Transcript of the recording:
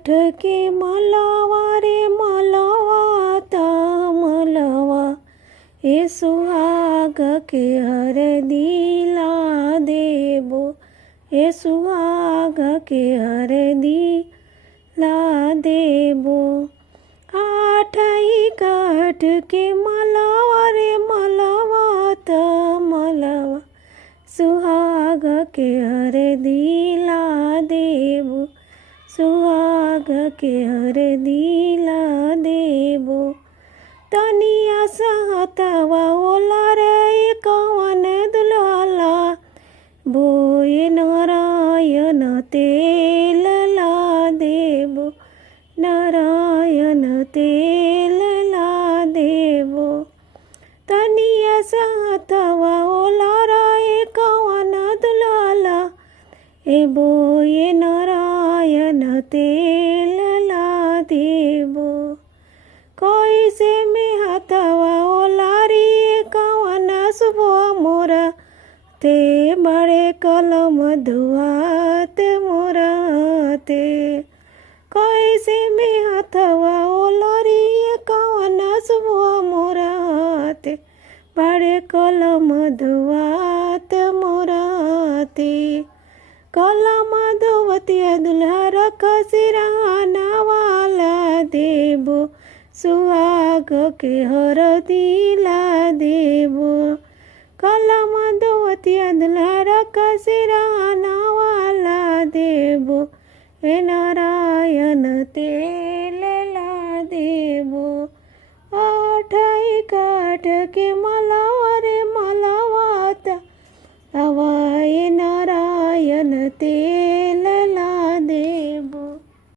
काठ के मलवा रे मलवा त मलवा ए सुहाग के हर दिला देबो ए सुहाग के हर दिला देबो। आठई काठ के मलवा रे मलवा त मलवा सुहाग के हर दिला देबो सुहाग के हर दिला देबो। तनिया सहतवा ओला रे कवन दुलाला बोए नारायण तेल ला देबो नारायण तेल ला देबो। तनिया सहतवा ओला रे कवन दुलाला ए बोए नारायण तेल ला देबो। कैसे में हथवा ओला रे कवन सुबह मोरा ते बड़े कलम धुआत मोरा ते। कैसे में हथवा ओला रे कवन सुबह मोरा ते बड़े कलम धुआत मोरा ते। कलम धुवतिया दुल्हा रख सिरहाना वाला देबो सुहाग के हर दिला देबो। कलम धुवतिया दुल्हा रख सिरहाना वाला देबो हे नारायण तेल ला देबो। आठई काठ के मलवा रे मलवा त हवाए नारायण तेल